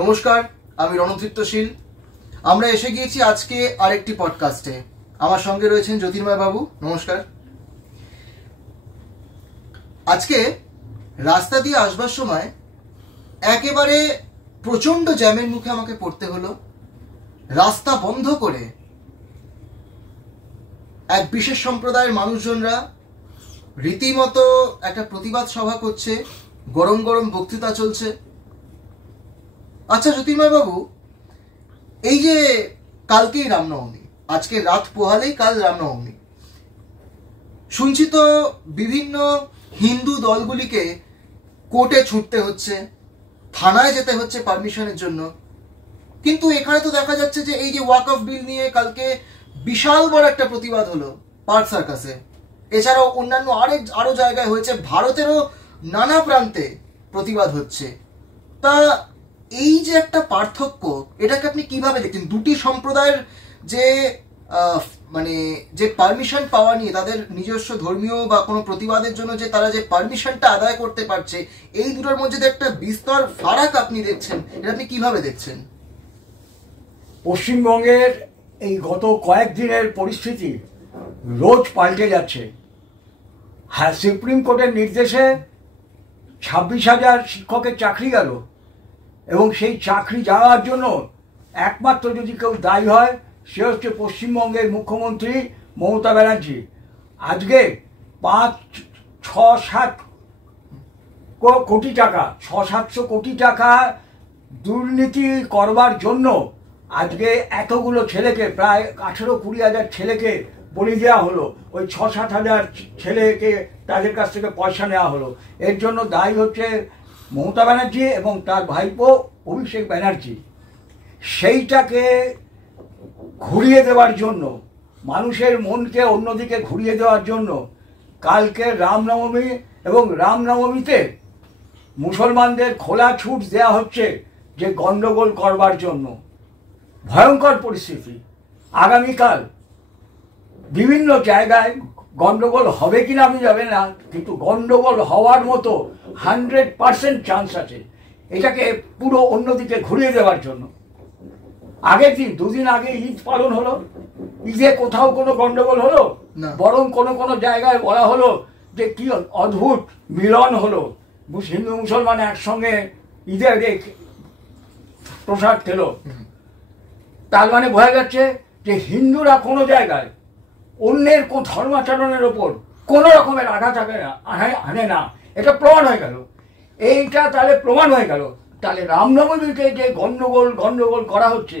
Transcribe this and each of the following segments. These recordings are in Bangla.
নমস্কার, আমি রণতৃপ্তশীল। আমরা এসে গিয়েছি আজকে আরেকটি পডকাস্টে। আমার সঙ্গে রয়েছেন জ্যোতির্ময় বাবু। নমস্কার। আজকে রাস্তা দিয়ে আসবার সময় একেবারে প্রচণ্ড জ্যামের মুখে আমাকে পড়তে হলো। রাস্তা বন্ধ করে এক বিশেষ সম্প্রদায়ের মানুষজনরা রীতিমতো একটা প্রতিবাদ সভা করছে, গরম গরম বক্তৃতা চলছে। আচ্ছা জ্যোতির্ময় বাবু, এই যে কালকেই রামনবমী, আজকে রাত পোহালেই কাল রামনবমী, শুনছি তো বিভিন্ন হিন্দু দলগুলিকে কোর্টে ছুটতে হচ্ছে, থানায় যেতে হচ্ছে পারমিশনের জন্য। কিন্তু এখানে তো দেখা যাচ্ছে যে এই যে ওয়াকফ বিল নিয়ে কালকে বিশাল বড় একটা প্রতিবাদ হলো পার্ক সার্কাসে। এছাড়াও অন্যান্য আরো জায়গায় হয়েছে, ভারতেরও নানা প্রান্তে প্রতিবাদ হচ্ছে। তা এই যে একটা পার্থক্য, এটাকে আপনি কিভাবে দেখছেন? দুটি সম্প্রদায়ের যে যে পারমিশন পাওয়া নিয়ে, তাদের নিজস্ব ধর্মীয় বা কোনো প্রতিবাদের জন্য যে তারা যে পারমিশনটা আদায় করতে পারছে, এই দুটোর মধ্যে যে একটা বিস্তর ফারাক আপনি দেখছেন, এটা আপনি কিভাবে দেখছেন? পশ্চিমবঙ্গের এই গত কয়েকদিনের পরিস্থিতি রোজ পাল্টে যাচ্ছে। হ্যাঁ, সুপ্রিম কোর্টের নির্দেশে 26,000 শিক্ষকের চাকরি গেল, এবং সেই চাকরি যাওয়ার জন্য একমাত্র যদি কেউ দায়ী হয়, সে হচ্ছে পশ্চিমবঙ্গের মুখ্যমন্ত্রী মমতা ব্যানার্জি। আজকে 5-6-7 কোটি টাকা, 600-700 কোটি টাকা দুর্নীতি করবার জন্য আজকে এতগুলো ছেলেকে, প্রায় 18-20 হাজার ছেলেকে বলি দেওয়া হলো। ওই 6-7 হাজার ছেলেকে তাদের কাছ থেকে পয়সা নেওয়া হলো। এর জন্য দায়ী হচ্ছে মমতা ব্যানার্জি এবং তার ভাইপো অভিষেক ব্যানার্জি। সেইটাকে ঘুরিয়ে দেওয়ার জন্য, মানুষের মনকে অন্যদিকে ঘুরিয়ে দেওয়ার জন্য কালকে রামনবমী, এবং রামনবমীতে মুসলমানদের খোলা ছুট দেওয়া হচ্ছে যে গণ্ডগোল করবার জন্য। ভয়ঙ্কর পরিস্থিতি। আগামীকাল বিভিন্ন জায়গায় গণ্ডগোল হবে কিনা আমি জানি না, কিন্তু গণ্ডগোল হওয়ার মতো 100% চান্স আছে। এটাকে পুরো অন্যদিকে ঘুরিয়ে দেওয়ার জন্য। আগের দিন, 2 দিন আগে ঈদ পালন হলো, ঈদে কোথাও কোনো গণ্ডগোল হলো? বরং কোনো জায়গায় বলা হলো যে কি অদ্ভুত মিলন হলো, হিন্দু মুসলমান একসঙ্গে ঈদের প্রসাদ খেলো। তার মানে বোঝা যাচ্ছে যে হিন্দুরা কোনো জায়গায় অন্যের কোন ধর্মাচরণের ওপর কোনো রকমের আঘাত আনে না। এটা প্রমাণ হয়ে গেল। এইটা তাহলে প্রমাণ হয়ে গেল। তাহলে রামনবমীতে যে গণ্ডগোল করা হচ্ছে,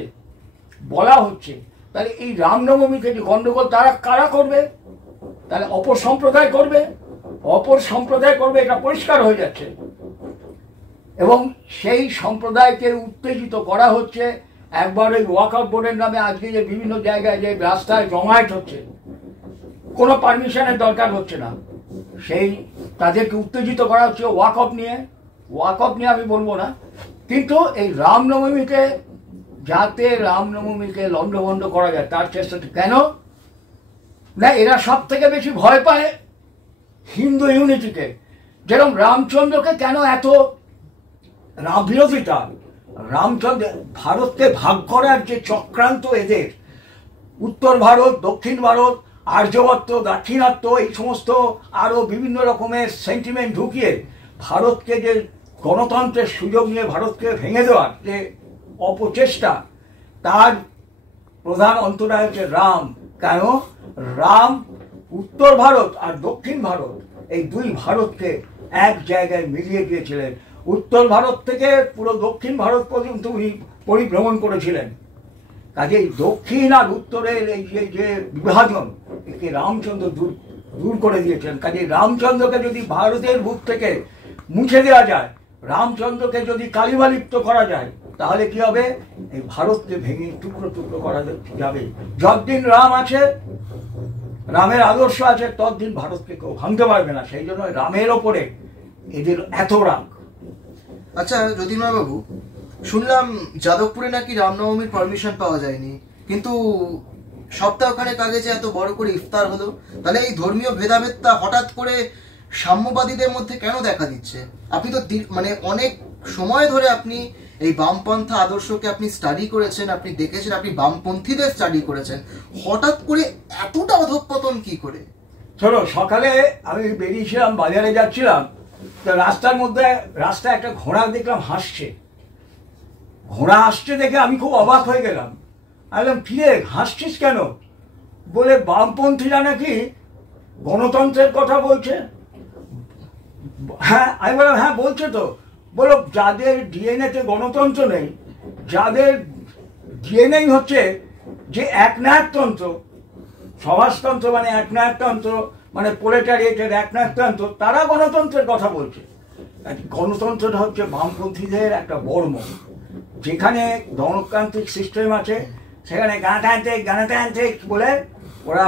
বলা হচ্ছে, তাহলে এই রামনবমীতে যে গণ্ডগোল তারা কারা করবে? তাহলে অপর সম্প্রদায় করবে, এটা পরিষ্কার হয়ে যাচ্ছে। এবং সেই সম্প্রদায়কে উত্তেজিত করা হচ্ছে। একবার ওই ওয়াকফ বোর্ডের নামে আজকে যে বিভিন্ন জায়গায় যে রাস্তায় জমায়েত হচ্ছে, কোনো পারমিশনের দরকার হচ্ছে না, সেই তাদেরকে উত্তেজিত করা হচ্ছে ওয়াকফ নিয়ে আমি বলবো না, কিন্তু এই রামনবমীকে, যাতে রামনবমীকে লণ্ডভণ্ড করা যায় তার চেষ্টা। কেন না? এরা সব থেকে বেশি ভয় পায় হিন্দু ইউনিটিকে। যেরকম রামচন্দ্রকে কেন এত বিরোধিতা? রামচন্দ্র, ভারতকে ভাগ করার যে চক্রান্ত এদের, উত্তর ভারত, দক্ষিণ ভারত, আর্যবর্ত, দাক্ষিণাত্য, এই সমস্ত আরও বিভিন্ন রকমের সেন্টিমেন্ট ঢুকিয়ে ভারতকে যে গণতন্ত্রের সুযোগ নিয়ে ভারতকে ভেঙে দেওয়ার যে অপচেষ্টা, তার প্রধান অন্তরায় হচ্ছে রাম। কেন? রাম উত্তর ভারত আর দক্ষিণ ভারত, এই দুই ভারতকে এক জায়গায় মিলিয়ে দিয়েছিলেন। উত্তর ভারত থেকে পুরো দক্ষিণ ভারত পর্যন্ত উনি পরিভ্রমণ করেছিলেন। কাজেই দক্ষিণ আর উত্তরের এই যে বিভাজন, একে রামচন্দ্র দূর করে দিয়েছেন। কাজেই রামচন্দ্রকে যদি ভারতের বুক থেকে মুছে দেওয়া যায়, রামচন্দ্রকে যদি কালিমালিপ্ত করা যায়, তাহলে কি হবে? এই ভারতকে ভেঙে টুকরো টুকরো করা যাবে। যতদিন রাম আছে, রামের আদর্শ আছে, ততদিন ভারতকে কেউ ভাঙতে পারবে না। সেই জন্য রামের ওপরে এদের এত রাগ। আচ্ছা জ্যোতির্ময় বাবু, শুনলাম যাদবপুরে নাকি রামনবমীর পারমিশন পাওয়া যায়নি, কিন্তু সপ্তাহখানেক আগে যে এত বড় করে ইফতার হলো, তাহলে এই ধর্মীয় ভেদাভেদটা হঠাৎ করে সাম্যবাদীদের মধ্যে কেন দেখা দিচ্ছে? আপনি তো অনেক সময় ধরে আপনি এই বামপন্থা আদর্শকে আপনি স্টাডি করেছেন, আপনি দেখেছেন, আপনি বামপন্থীদের স্টাডি করেছেন, হঠাৎ করে এতটা অধঃপতন কি করে? চলো, সকালে আমি বেরিয়েছিলাম, বাজারে যাচ্ছিলাম, তো রাস্তার মধ্যে রাস্তায় একটা ঘোড়া দেখলাম হাসছে। ঘোড়া আসছে দেখে আমি খুব অবাক হয়ে গেলাম। আমি বললাম, কিরে হাসছিস কেন? বলে বামপন্থীরা নাকি গণতন্ত্রের কথা বলছে। হ্যাঁ, আমি বললাম হ্যাঁ বলছে তো। বলো, যাদের ডিএনএতে গণতন্ত্র নেই, যাদের ডিএনএ হচ্ছে যে একনায়কতন্ত্র, সমাজতন্ত্র মানে একনায়কতন্ত্র, মানে প্রোলেটারিয়েটের একনায়কতন্ত্র, তারা গণতন্ত্রের কথা বলছে। গণতন্ত্রটা হচ্ছে বামপন্থীদের একটা বর্ম। যেখানে গণতান্ত্রিক সিস্টেম আছে সেখানে গণতান্ত্রিক বলে ওরা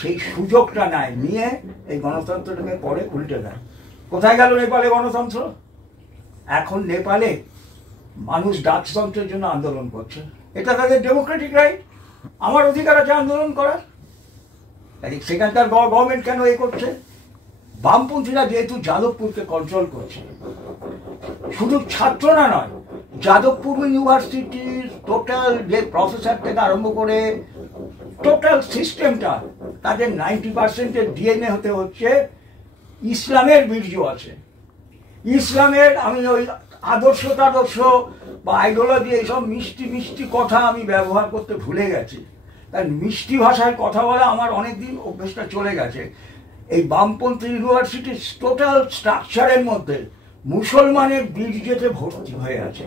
সেই সুযোগটা নেয়, নিয়ে এই গণতন্ত্রটাকে পরে উল্টে দেয়। কোথায় গেল নেপালে গণতন্ত্র? এখন নেপালে মানুষ ডাচতন্ত্রের জন্য আন্দোলন করছে। এটা তাদের ডেমোক্রেটিক রাইট, আমার অধিকার আছে আন্দোলন করার। সেখানকার গভর্নমেন্ট কেন এ করছে? বামপন্থীরা যেহেতু যাদবপুরকে কন্ট্রোল করছে, শুধু ছাত্ররা নয়, যাদবপুর ইউনিভার্সিটির টোটাল যে প্রফেসর থেকে আরম্ভ করে টোটাল সিস্টেমটা, তাদের 90% ডিএনএ হতে হচ্ছে ইসলামের বীর্য আছে। ইসলামের, আমি ওই আদর্শ বা আইডিওলজি এইসব মিষ্টি মিষ্টি কথা আমি ব্যবহার করতে ভুলে গেছি। তাই মিষ্টি ভাষায় কথা বলা আমার অনেকদিন অভ্যেসটা চলে গেছে। এই বামপন্থী ইউনিভার্সিটির টোটাল স্ট্রাকচারের মধ্যে মুসলমানের বীর্যতে ভর্তি হয়ে আছে।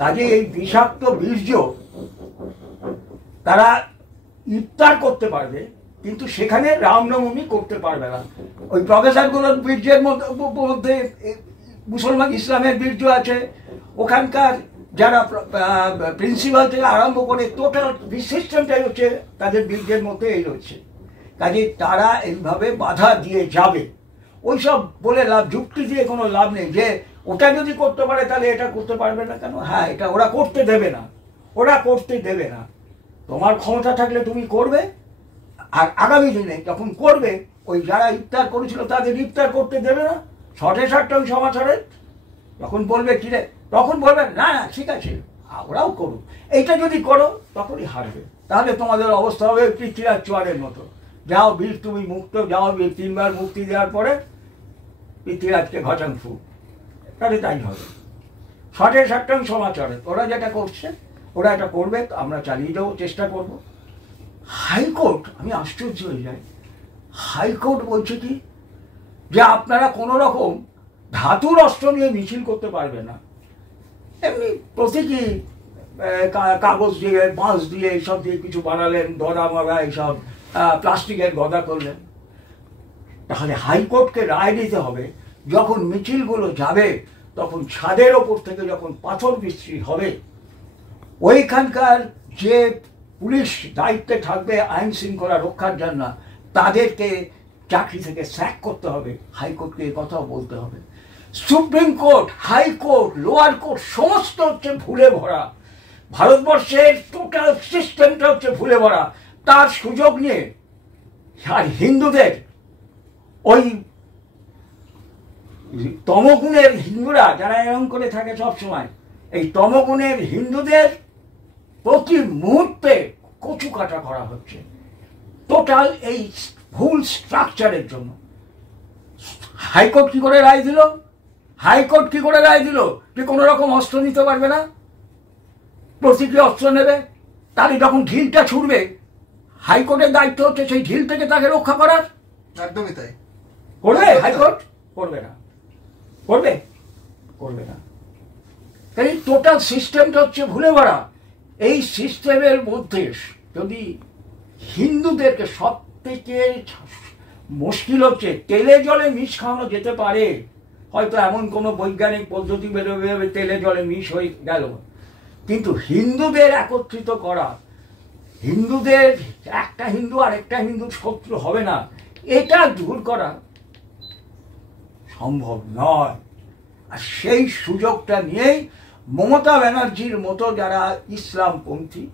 কাজে এই বিষাক্ত বীর্য তারা ইফতার করতে পারবে, কিন্তু সেখানে রামনবমী করতে পারবে না। ওই প্রফেসরগুলোর বীর্যের মধ্যে মুসলমান ইসলামের বীর্য আছে। ওখানকার যারা প্রিন্সিপাল থেকে আরম্ভ করে টোটাল সিস্টেমটাই হচ্ছে তাদের বীর্যের মধ্যে এই রয়েছে। কাজে তারা এইভাবে বাধা দিয়ে যাবে। ওইসব বলে লাভ, যুক্তি দিয়ে কোনো লাভ নেই যে ওটা যদি করতে পারে তাহলে এটা করতে পারবে না কেন। হ্যাঁ, এটা ওরা করতে দেবে না, ওরা করতে দেবে না। তোমার ক্ষমতা থাকলে তুমি করবে, আর আগামী দিনে যখন করবে ওই যারা ইফতার করেছিল তাদের ইফতার করতে দেবে না। 6.5 সমাচারে যখন বলবে কিরে, তখন বলবে না না ঠিক আছে ওরাও করুক। এইটা যদি করো তখনই হারবে। তাহলে তোমাদের অবস্থা হবে পৃথ্বীরাজ চুয়ারের মতো। যাও বীর তুমি মুক্ত, যাও বীর 3 বার মুক্তি দেওয়ার পরে পৃথ্বীরাজকে ঘটাং ফু, তাহলে তাই হবে। 6.5 সমাচারে ওরা যেটা করছে ওরা এটা করবে, আমরা চালিয়ে যাবো, চেষ্টা করব। হাইকোর্ট, আমি আশ্চর্য হয়ে যাই, হাইকোর্ট বলছে কি যে আপনারা কোনো রকম ধাতুর অস্ত্র নিয়ে মিছিল করতে পারবে না। এমনি প্রতীকী কাগজ দিয়ে, বাঁশ দিয়ে, এইসব দিয়ে কিছু বানালেন, গদা মগা এইসব প্লাস্টিকের গদা করলেন। তাহলে হাইকোর্টকে রায় দিতে হবে, যখন মিছিলগুলো যাবে তখন ছাদের ওপর থেকে যখন পাথর বৃষ্টি হবে, ওইখানকার যে পুলিশ দায়িত্বে থাকবে আইন শৃঙ্খলা রক্ষার জন্য, তাদেরকে চাকরি থেকে স্যাক করতে হবে। হাইকোর্টকে এই কথাও বলতে হবে। Supreme court, high court, lower court সমস্ত হচ্ছে ভুলে ভরা। ভারতবর্ষের টোটাল সিস্টেমটা হচ্ছে ভুলে ভরা। তার সুযোগ নিয়ে আর হিন্দুদের ওই তমগুণের হিন্দুরা যারা এরকম করে থাকে সবসময়, এই তমগুণের হিন্দুদের প্রতি মুহূর্তে কচু কাটা করা হচ্ছে টোটাল এই ভুল স্ট্রাকচারের জন্য। হাইকোর্ট কি করে রায় দিল? হাইকোর্ট কি করে রায় দিল যে কোনো রকম অস্ত্র নিতে পারবে না? প্রতীকী অস্ত্র নেবে, তাহলে যখন ঢিলটা ছুড়বে হাইকোর্টের দায়িত্ব হচ্ছে সেই ঢিল থেকে তাকে রক্ষা করার। একদমই তাই। করবে হাইকোর্ট? করবে না। করবে? করবে না। তাই টোটাল সিস্টেমটা হচ্ছে ভুলে ভরা। এই সিস্টেমের মধ্যে যদি হিন্দুদেরকে সব থেকে মুশকিল হচ্ছে তেলে জলে মিশ খাওয়ানো যেতে পারে, হয়তো এমন কোনো বৈজ্ঞানিক পদ্ধতি বেরোবে তেলে জলে মিশ হয়ে গেল, কিন্তু হিন্দুদের একত্রিত করা, হিন্দুদের একটা হিন্দু আর একটা হিন্দুর শত্রু হবে না, এটা দূর করা সম্ভব নয়। আর সেই সুযোগটা নিয়েই মমতা ব্যানার্জির মতো যারা ইসলামপন্থী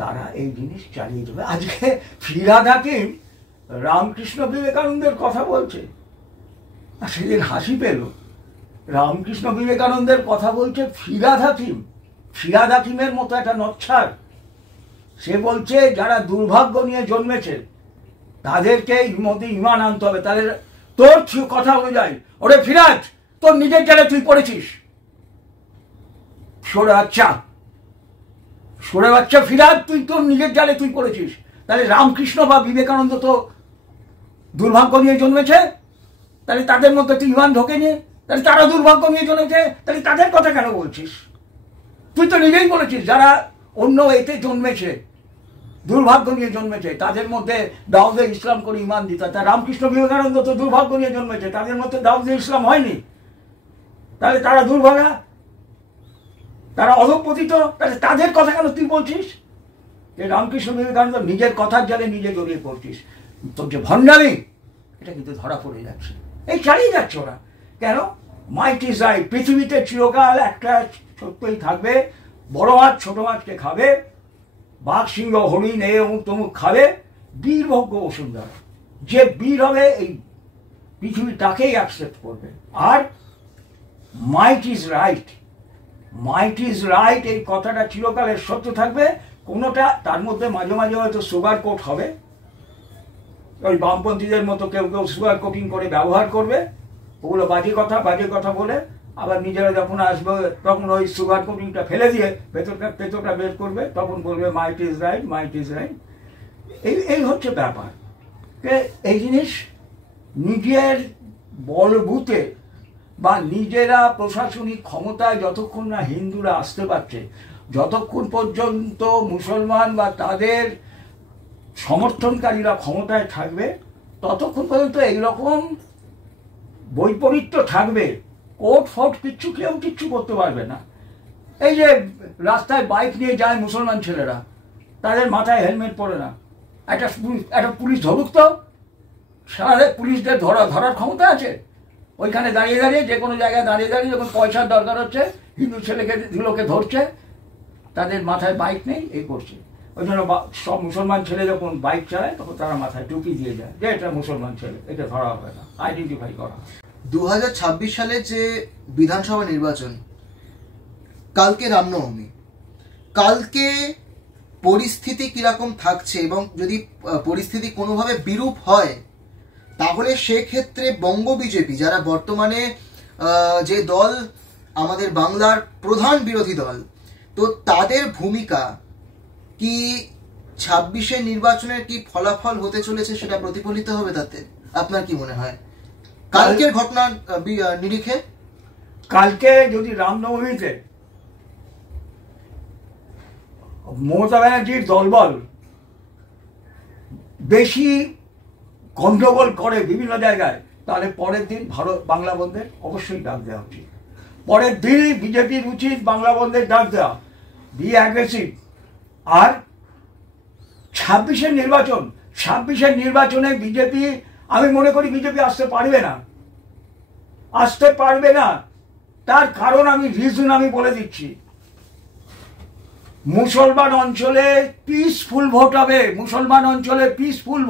তারা এই জিনিস চালিয়ে যাবে। আজকে ফিরহাদ হাকিম রামকৃষ্ণ বিবেকানন্দের কথা বলছে, আর সেদিন হাসি পেল রামকৃষ্ণ বিবেকানন্দের কথা বলছে ফিরাদ হাকিম। ফিরাদ হাকিমের মতো একটা নচ্ছার, সে বলছে যারা দুর্ভাগ্য নিয়ে জন্মেছে তাদেরকে এর মধ্যে ইমান আনতে হবে। তাদের তোর কথা অনুযায়ী, ওরে ফিরাজ, তোর নিজের জালে তুই পড়েছিস। সরে বাচ্চা ফিরাজ, তুই তোর নিজের জালে তুই পড়েছিস। তাহলে রামকৃষ্ণ বা বিবেকানন্দ তো দুর্ভাগ্য নিয়ে জন্মেছে, তাহলে তাদের মধ্যে তুই ইমান ঢোকেনি, তাহলে তারা দুর্ভাগ্য নিয়ে জন্মেছে, তাহলে তাদের কথা কেন বলছিস? তুই তো নিজেই বলেছিস যারা অন্য এতে জন্মেছে, দুর্ভাগ্য নিয়ে জন্মেছে, তাদের মধ্যে দাউদে ইসলাম করে ইমান দিত। তা রামকৃষ্ণ বিবেকানন্দ তো দুর্ভাগ্য নিয়ে জন্মেছে, তাদের মধ্যে দাউদে ইসলাম হয়নি, তাহলে তারা দুর্ভাগা, তারা অধঃপতিত, তাহলে তাদের কথা কেন তুই বলছিস? যে রামকৃষ্ণ বিবেকানন্দ নিজের কথার জালে নিজে জড়িয়ে পড়ছিস। তোর যে ভণ্ডামি, এটা কিন্তু ধরা পড়ে যাচ্ছে, এই চালিয়ে যাচ্ছে ওরা। কেন? মাইট ইজ রাইট। পৃথিবীতে চিরকাল একটা সত্যই থাকবে, বড় মাছ ছোট মাছকে খাবে, বাঘ সিংহ হরিণ এ অমুক তমুক খাবে, বীরভোগ্য বসুন্ধরা। যে বীর হবে এই পৃথিবী তাকেই অ্যাকসেপ্ট করবে। আর might is right, might is right এই কথাটা চিরকালের সত্য থাকবে। কোনোটা তার মধ্যে মাঝে মাঝে হয়তো সুগার কোট হবে, ওই বামপন্থীদের মতো কেউ কেউ সুগার কোটিং করে ব্যবহার করবে, ওগুলো বাজে কথা বলে আবার নিজেরা যখন আসবে তখন ওই সুগার কোটিংটা ফেলে দিয়ে ভেতরটা বের করবে, তখন বলবে মাইট is right, might is right. এই হচ্ছে ব্যাপার। এই জিনিস নিজের বলবুতে বা নিজেরা প্রশাসনিক ক্ষমতায় যতক্ষণ না হিন্দুরা আসতে পারছে, যতক্ষণ পর্যন্ত মুসলমান বা তাদের সমর্থনকারীরা ক্ষমতায় থাকবে, ততক্ষণ পর্যন্ত এইরকম বৈপরীত্য থাকবে। কোর্ট ফোর্ট কেউ কিচ্ছু করতে পারবে না। এই যে রাস্তায় বাইক নিয়ে যায় মুসলমান ছেলেরা, তাদের মাথায় হেলমেট পরে না, একটা পুলিশ ধরুক তো, সারা পুলিশদের ধরার ক্ষমতা আছে? ওইখানে দাঁড়িয়ে যে কোনো জায়গায় দাঁড়িয়ে যখন পয়সার দরকার হচ্ছে, হিন্দু ছেলেকে ধরছে, তাদের মাথায় বাইক নেই, এই করছে। ওই জন্য সব মুসলমান ছেলে যখন বাইক চালায় তখন তারা মাথায় টুপি দিয়ে যায় যে এটা মুসলমান ছেলে, এটা ধরা হবে না, আইডেন্টিফাই করা। 2026 সালের যে বিধানসভা নির্বাচন, কালকে রামনবমী, কালকে পরিস্থিতি কিরকম থাকছে, এবং যদি পরিস্থিতি কোনোভাবে বিরূপ হয় তাহলে সেক্ষেত্রে বঙ্গ বিজেপি, যারা বর্তমানে যে দল আমাদের বাংলার প্রধান বিরোধী দল, তো তাদের ভূমিকা কি 26-এর নির্বাচনের কি ফলাফল হতে চলেছে সেটা প্রতিফলিত হবে তাতে? আপনার কি মনে হয় কালকের ঘটনা নিরিখে? কালকে যদি রামনবমীতে মমতা ব্যানার্জির দলবল বেশি গন্ডগোল করে বিভিন্ন জায়গায়, তাহলে পরের দিন বাংলা বন্ধের অবশ্যই ডাক দেওয়া উচিত। পরের দিনই বিজেপির উচিত বাংলা বন্ধের ডাক দেওয়া, বি অ্যাগ্রেসিভ। আর 26-এর নির্বাচনে বিজেপি, আমি মনে করি বিজেপি আসতে পারবে না। তার কারণ রিজন আমি বলে দিচ্ছি। মুসলমান অঞ্চলে পিসফুল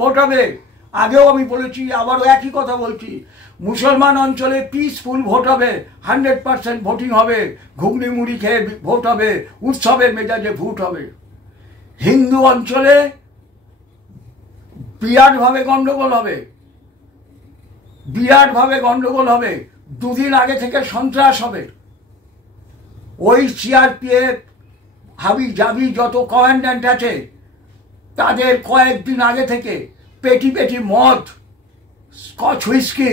ভোট হবে, আগেও আমি বলেছি, আবারও একই কথা বলছি। মুসলমান অঞ্চলে পিসফুল ভোট হবে, 100% ভোটিং হবে, ঘুগনি মুড়ি খেয়ে ভোট হবে, উৎসবের মেজাজে ভোট হবে। হিন্দু অঞ্চলে বিরাটভাবে গন্ডগোল হবে, দুদিন আগে থেকে সন্ত্রাস হবে। ওই সিআরপিএফ হাবি জাবি যত কমান্ড্যান্ট আছে, তাদের কয়েকদিন আগে থেকে পেটি মদ, স্কচ হুইস্কি,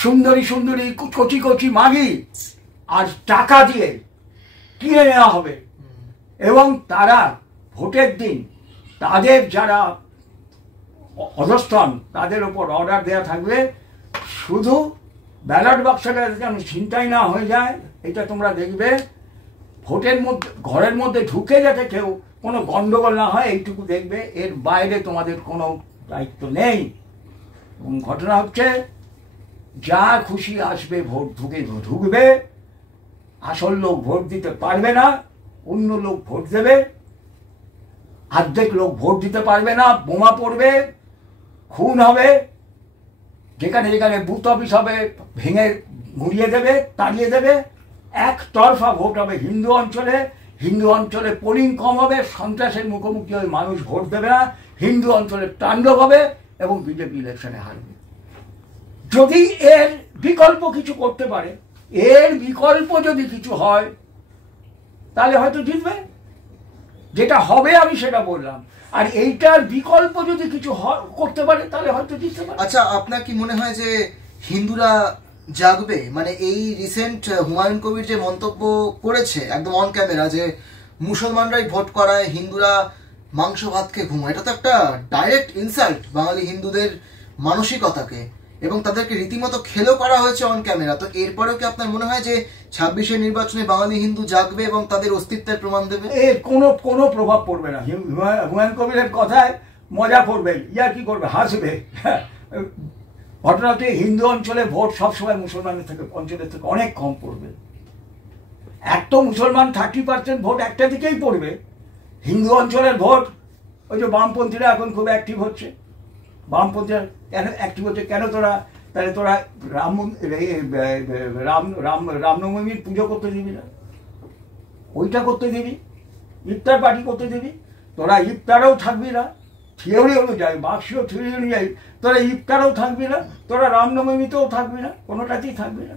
সুন্দরী কচি মাগি আর টাকা দিয়ে কিনে নেওয়া হবে। এবং তারা ভোটের দিন তাদের যারা অধস্তন, তাদের ওপর অর্ডার দেওয়া থাকবে, শুধু ব্যালট বাক্সটা যেন ছিনতাই না হয়ে যায়, এটা তোমরা দেখবে। ভোটের মধ্যে, ঘরের মধ্যে ঢুকে যাতে কেউ কোনো গন্ডগোল না হয়, এইটুকু দেখবে। এর বাইরে তোমাদের কোনো দায়িত্ব নেই। এবং ঘটনা হচ্ছে, যা খুশি আসবে ভোট ঢুকবে, আসল লোক ভোট দিতে পারবে না, অন্য লোক ভোট দেবে, অর্ধেক লোক ভোট দিতে পারবে না, বোমা পড়বে, খুন হবে, যেখানে বুথ অফিস হবে ভেঙে ঘুরিয়ে দেবে, তাড়িয়ে দেবে, একতরফা ভোট হবে। হিন্দু অঞ্চলে পোলিং কম হবে, সন্ত্রাসের মুখোমুখি হয়ে মানুষ ভোট দেবে না, হিন্দু অঞ্চলে তাণ্ডব হবে এবং বিজেপি ইলেকশনে হারবে। যদি এর বিকল্প কিছু করতে পারে, এর বিকল্প যদি কিছু হয়, তাহলে হয়তো জিতবে। যেটা হবে আমি সেটা বললাম, আর এইটার বিকল্প যদি কিছু করতে পারে তাহলে হয়তো জিততে পারে। আচ্ছা, আপনার কি মনে হয় যে হিন্দুরা জাগবে? মানে এই রিসেন্ট হুমায়ুন কবির যে মন্তব্য করেছে একদম অন ক্যামেরা, যে মুসলমানরাই ভোট করায়, হিন্দুরা মাংস ভাত খেয়ে ঘুমায়, এটা তো একটা ডাইরেক্ট ইনসাল্ট বাঙালি হিন্দুদের মানসিকতাকে, এবং তাদেরকে রীতিমতো খেলো করা হয়েছে অন ক্যামেরা। তো এরপরেও কি আপনার মনে হয় যে 26-এর নির্বাচনে বাঙালি হিন্দু জাগবে এবং তাদের অস্তিত্বের প্রমাণ দেবে? এর কোনো প্রভাব পড়বে না। হুমায়ুন কবিরের কথায় মজা করবে, ইয়ার কি করবে, হাসবে। ঘটনাতে হিন্দু অঞ্চলে ভোট সবসময় মুসলমানের থেকে অঞ্চলের থেকে অনেক কম পড়বে। এক তো মুসলমান 30% ভোট একটা দিকেই পড়বে, হিন্দু অঞ্চলের ভোট ওই যে বামপন্থীরা এখন খুব অ্যাক্টিভ হচ্ছে। বামপন্থীরা কেন অ্যাক্টিভ হচ্ছে, কেন তাহলে তোরা রামনবমীর পুজো করতে দিবি না, ওইটা করতে দিবি, ইফতার পার্টি করতে দিবি, তোরা ইফতারেও থাকবি না, থিওরি অনুযায়ী, বাক্সীয় থিওরি অনুযায়ী তোরা ইফতারেও থাকবি না, তোরা রামনবমীতেও থাকবি না, কোনোটাতেই থাকবি না।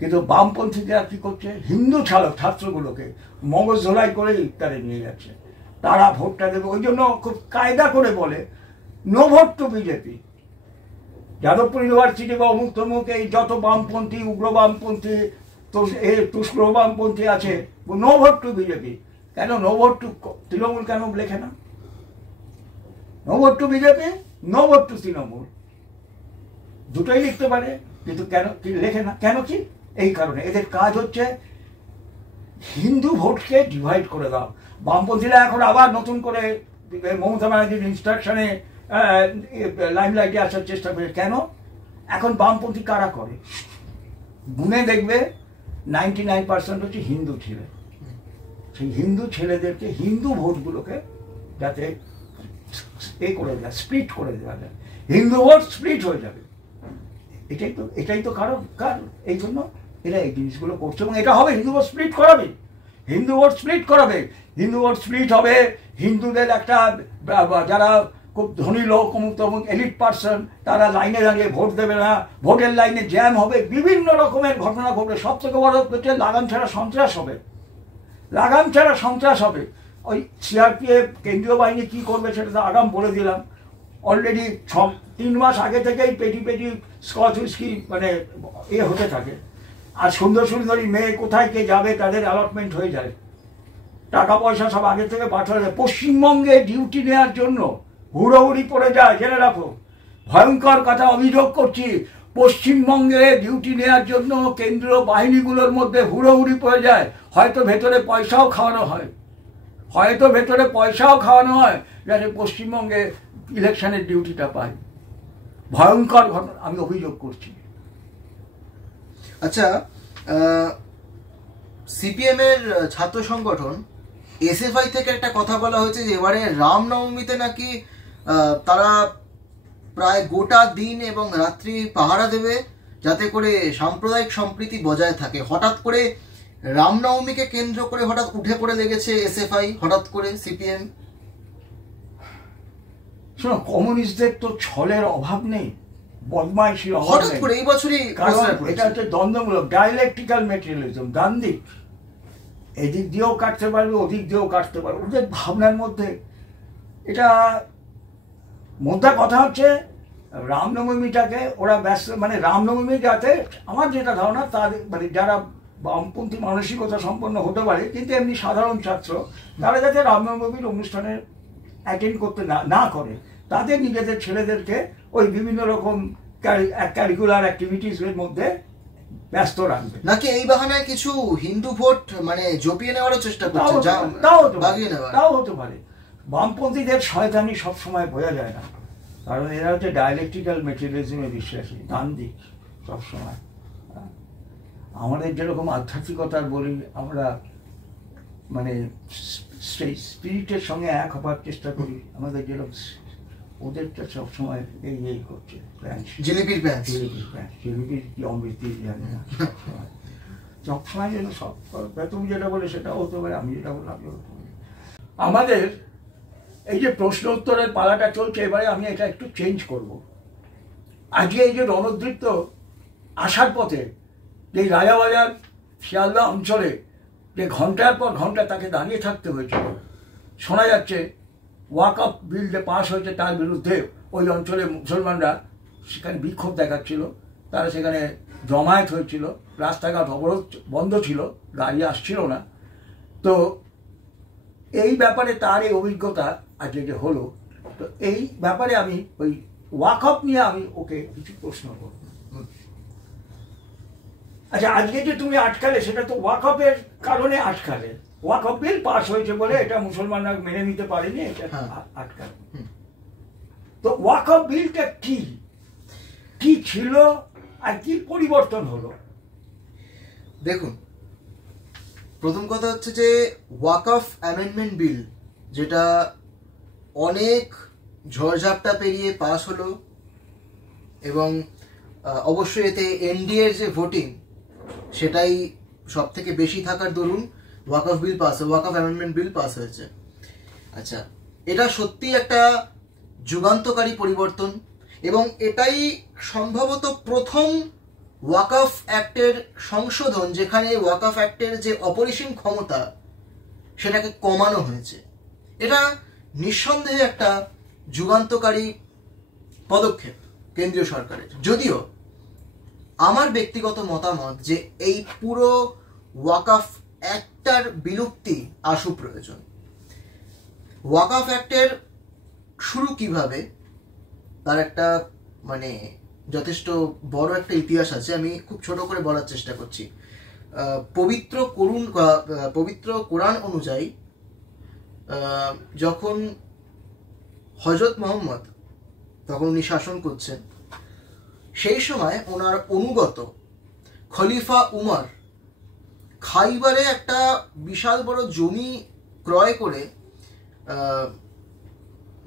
কিন্তু বামপন্থীরা কি করছে, হিন্দু ছাত্রগুলোকে মগজ ধোলাই করে ইফতারে নিয়ে যাচ্ছে, তারা ভোটটা দেবে। ওই জন্য খুব কায়দা করে বলে no vote to BJP. Jadavpur university বা অমুক তমুক এই যত বামপন্থী, উগ্র বামপন্থী, তুষ্ক বামপন্থী আছে, নো ভোট টু বিজেপি। কেন নো ভোট টু তৃণমূল কেন লেখে না? No vote to BJP, no vote to Trinamool, দুটোই লিখতে পারে, কিন্তু কেন লেখে না? কেন কি? এই কারণে এদের কাজ হচ্ছে হিন্দু ভোটকে ডিভাইড করে দাও। বামপন্থীরা এখন আবার নতুন করে মমতা ব্যানার্জির ইনস্ট্রাকশনে লাইমলাইটে আসার চেষ্টা করে। কেন? এখন বামপন্থী কারা করে গুনে দেখবে 99% হচ্ছে হিন্দু ছেলে। সেই হিন্দু ছেলেদেরকে, হিন্দু ভোটগুলোকে যাতে করে দেয়, স্প্লিট করে দেওয়া যায়, হিন্দু ভোট স্প্লিট হয়ে যাবে, এটাই তো কারণ। এই জন্য এরা এই জিনিসগুলো করছে এবং এটা হবে, হিন্দু ভোট স্প্লিট করাবে, হিন্দু ভোট স্প্লিট হবে। হিন্দুদের একটা যারা খুব ধনী লোক, অমুক তমুক এলিট পার্সন, তারা লাইনে দাঁড়িয়ে ভোট দেবে না, ভোটের লাইনে জ্যাম হবে, বিভিন্ন রকমের ঘটনা ঘটবে। সব থেকে বড় হচ্ছে লাগাম ছাড়া সন্ত্রাস হবে। ওই সিআরপিএফ কেন্দ্রীয় বাহিনী কি করবে সেটা তো আগাম বলে দিলাম অলরেডি। 3 মাস আগে থেকেই পেটি স্কচ হুইস্কি মানে হতে থাকে, আর সুন্দরী মেয়ে কোথায় কে যাবে তাদের অ্যালটমেন্ট হয়ে যায়, টাকা পয়সা সব আগে থেকে পাঠানো যায়। পশ্চিমবঙ্গে ডিউটি নেওয়ার জন্য হুড়োহুড়ি পড়ে যায়, জেনে রাখো। ভয়ঙ্কর কথা অভিযোগ করছি, পশ্চিমবঙ্গে ডিউটি নেওয়ার জন্য কেন্দ্রীয় বাহিনীগুলোর মধ্যে হুড়োহুড়ি পড়ে যায়। হয়তো ভেতরে পয়সাও খাওয়ানো হয় যাতে পশ্চিমবঙ্গে ইলেকশনের ডিউটিটা পায়। ভয়ঙ্কর ঘটনা, আমি অভিযোগ করছি। আচ্ছা, সিপিএম এর ছাত্র সংগঠন এসএফআই থেকে একটা কথা বলা হয়েছে যে এবারে রামনবমীতে নাকি তারা প্রায় গোটা দিন এবং রাত্রি পাহারা দেবে যাতে করে সাম্প্রদায়িক সম্প্রীতি বজায় থাকে। হঠাৎ করে রামনবমীকে কেন্দ্র করে হঠাৎ উঠে পড়ে লেগেছে এসএফআই, হঠাৎ করে সিপিএম। শোনো, কমিউনিস্টদের তো ছলের অভাব নেই, বদমাইশির অভাব নেই। করে এই বছরই এটা হচ্ছে দ্বন্দ্বমূলক, ডায়ালেকটিক্যাল মেটেরিয়ালিজম, ডান দিক এদিক দিয়েও কাটতে পারবে, ওদিক দিয়েও কাটতে পারবে, ওদের ভাবনার মধ্যে। এটা মোদ্দা কথা হচ্ছে রামনবমীটাকে ওরা ব্যস্ত, মানে রামনবমী যাতে, আমার যেটা ধারণা, তাদের মানে যারা বামপন্থী মানসিকতা সম্পন্ন হতে পারে কিন্তু এমনি সাধারণ ছাত্র, তারা যাতে রামনবমীর অনুষ্ঠানে অ্যাটেন্ড করতে না করে, তাদের নিজেদের ছেলেদেরকে ওই বিভিন্ন রকম ক্যারিকুলার অ্যাক্টিভিটিসের মধ্যে ব্যস্ত রাখবে। নাকি এই বাহানায় কিছু হিন্দু ভোট মানে জপিয়ে নেওয়ারও চেষ্টা করছে? তাও হতে পারে। বামপন্থীদের শয়তানি সবসময় বোঝা যায় না, কারণ এরা হচ্ছে ডায়ালেকটিক্যাল মেটেরিয়ালিজমে বিশ্বাসী, ডান দিক সবসময়। আমাদের যেরকম আধ্যাত্মিকতার বলি, আমরা মানে সেই স্পিরিটের সঙ্গে এক হবার চেষ্টা করি, আমাদের যেরকম ওদেরটা সবসময় এই করছে প্যান্ট, জিলিপির প্যাঁচ। জিলিপির কি অমৃত জানি না, সবসময় যেন সব, তুমি যেটা বলে সেটা হতে পারে, আমি যেটা বললাম আমাদের এই যে প্রশ্ন উত্তরের পালাটা চলছে, এবারে আমি এটা একটু চেঞ্জ করব। আজকে এই যে রণধৃত্য আসার পথে যে রাজাবাজার শিয়ালদা অঞ্চলে যে ঘন্টার পর ঘন্টা তাকে দাঁড়িয়ে থাকতে হয়েছিল, শোনা যাচ্ছে ওয়াকফ বিল যে পাস হয়েছে তার বিরুদ্ধে ওই অঞ্চলে মুসলমানরা সেখানে বিক্ষোভ দেখাচ্ছিল, তারা সেখানে জমায়েত হয়েছিল, রাস্তাঘাট অবরোধ বন্ধ ছিল, গাড়ি আসছিল না। তো এই ব্যাপারে তার এই অভিজ্ঞতা আজকে যে হলো, তো এই ব্যাপারে আমি ওই ওয়াকফ নিয়ে আমি ওকে কিছু প্রশ্ন করব। আচ্ছা, আজকে যে তুমি আটকালে সেটা তো ওয়াকফের কারণে আটকালে, ওয়াকফ বিল পাস হয়েছে বলে এটা মুসলমানরা মেনে নিতে পারেনি, এটা আটকালে। তো ওয়াকফ বিলটা কি কি ছিল আর কি পরিবর্তন হলো? দেখুন, প্রথম কথা হচ্ছে যে ওয়াকফ অ্যামেন্ডমেন্ট বিল, যেটা অনেক ঝড়ঝাপটা পেরিয়ে পাস হলো, এবং অবশ্যই এতে এনডিএর যে ভোটিং সেটাই সব থেকে বেশি থাকার দরুন ওয়াকফ বিল পাস, ওয়াকফ অ্যামেন্ডমেন্ট বিল পাস হয়েছে। আচ্ছা, এটা সত্যি একটা যুগান্তকারী পরিবর্তন, এবং এটাই সম্ভবত প্রথম ওয়াকফ অ্যাক্টের সংশোধন যেখানে ওয়াকফ অ্যাক্টের যে অপরিসীম ক্ষমতা সেটাকে কমানো হয়েছে। এটা নিঃসন্দেহে একটা যুগান্তকারী পদক্ষেপ কেন্দ্রীয় সরকারের। যদিও আমার ব্যক্তিগত মতামত যে এই পুরো ওয়াকফ অ্যাক্টটার বিলুপ্তি আশু প্রয়োজন। ওয়াকফ অ্যাক্টের শুরু কিভাবে তার একটা মানে যথেষ্ট বড় একটা ইতিহাস আছে, আমি খুব ছোট করে বলার চেষ্টা করছি। পবিত্র কোরআন অনুযায়ী যখন হযরত মুহাম্মদ তখন উনি শাসন করছেন, সেই সময় ওনার অনুগত খলিফা উমর খাইবারে একটা বিশাল বড় জমি ক্রয় করে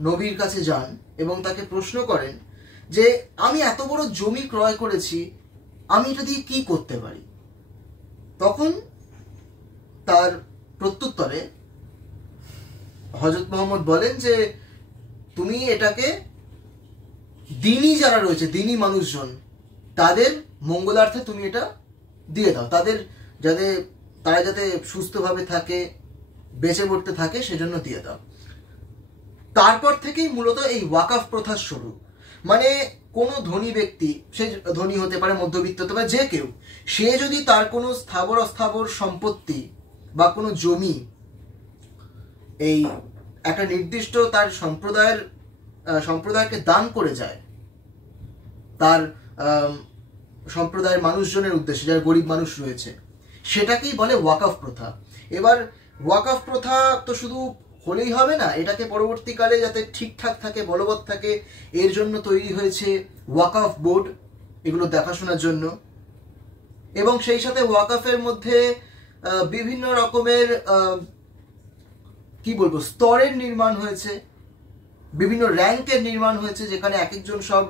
নবীর কাছে যান এবং তাকে প্রশ্ন করেন যে আমি এত বড় জমি ক্রয় করেছি, আমি এটা দিয়ে কি করতে পারি? তখন তার প্রত্যুত্তরে হযরত মুহাম্মদ বলেন যে তুমি এটাকে দিনী যারা রয়েছে, দিনী মানুষজন, তাদের মঙ্গলার্থে তুমি এটা দিয়ে দাও, তারা যাতে সুস্থভাবে থাকে, বেঁচে পড়তে থাকে, সেজন্য দিয়ে দাও। তারপর থেকেই মূলত এই ওয়াকফ প্রথা শুরু। মানে কোনো ধনী ব্যক্তি, সে ধনী হতে পারে, মধ্যবিত্ত হতে পারে, যে কেউ, সে যদি তার কোনো স্থাবর অস্থাবর সম্পত্তি বা কোনো জমি এই একটা নির্দিষ্ট তার সম্প্রদায়কে দান করে যায়, তার সম্প্রদায়ের মানুষজনের উদ্দেশ্যে, যারা গরিব মানুষ রয়েছে, সেটাকেই বলে ওয়াকফ প্রথা। এবার ওয়াকফ প্রথা তো শুধু হলেই হবে না, এটাকে পরবর্তীকালে যাতে ঠিকঠাক থাকে, বলবৎ থাকে, এর জন্য তৈরি হয়েছে ওয়াকফ বোর্ড, এগুলো দেখাশোনার জন্য। এবং সেই সাথে ওয়াকফের মধ্যে বিভিন্ন রকমের কি বলবো স্তরের নির্মাণ হয়েছে, বিভিন্ন র্যাঙ্কের নির্মাণ হয়েছে, যেখানে এক একজন সব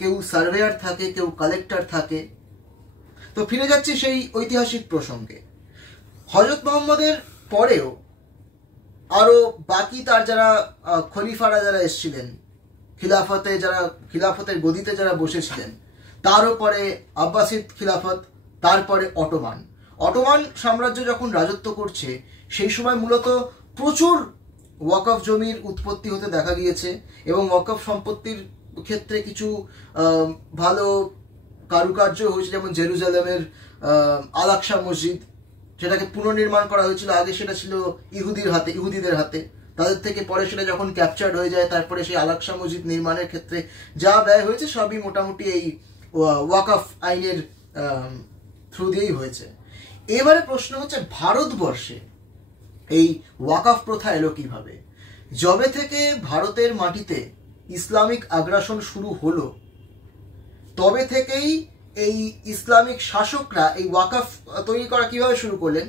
কেউ সার্ভেয়ার থাকে, কেউ কালেক্টর থাকে। তো ফিরে যাচ্ছি সেই ঐতিহাসিক প্রসঙ্গে। হযরত মুহাম্মদের পরেও আরো বাকি তার যারা খলিফারা যারা এসেছিলেন, খিলাফতের গদিতে যারা বসেছিলেন, তারও পরে আব্বাসিদ খিলাফত, তারপরে অটোমান সাম্রাজ্য যখন রাজত্ব করছে, সেই সময় মূলত প্রচুর ওয়াকফ জমির উৎপত্তি হতে দেখা গিয়েছে, এবং ওয়াকফ সম্পত্তির ক্ষেত্রে কিছু ভালো কারুকার্য হয়েছে, যেমন জেরুজালেমের আল আকসা মসজিদ, সেটাকে পুনর্নির্মাণ করা হয়েছিল। আগে সেটা ছিল ইহুদিদের হাতে, তাদের থেকে পরে সেটা যখন ক্যাপচার্ড হয়ে যায়, তারপরে সেই আল আকসা মসজিদ নির্মাণের ক্ষেত্রে যা ব্যয় হয়েছে সবই মোটামুটি এই ওয়াকফ আইনের থ্রু দিয়েই হয়েছে। এবারে প্রশ্ন হচ্ছে, ভারতবর্ষে এই ওয়াকফ প্রথা এলো কিভাবে? যবে থেকে ভারতের মাটিতে ইসলামিক আগ্রাসন শুরু হলো, তবে থেকেই এই ইসলামিক শাসকরা এই ওয়াকফ তৈরি করা কিভাবে শুরু করলেন?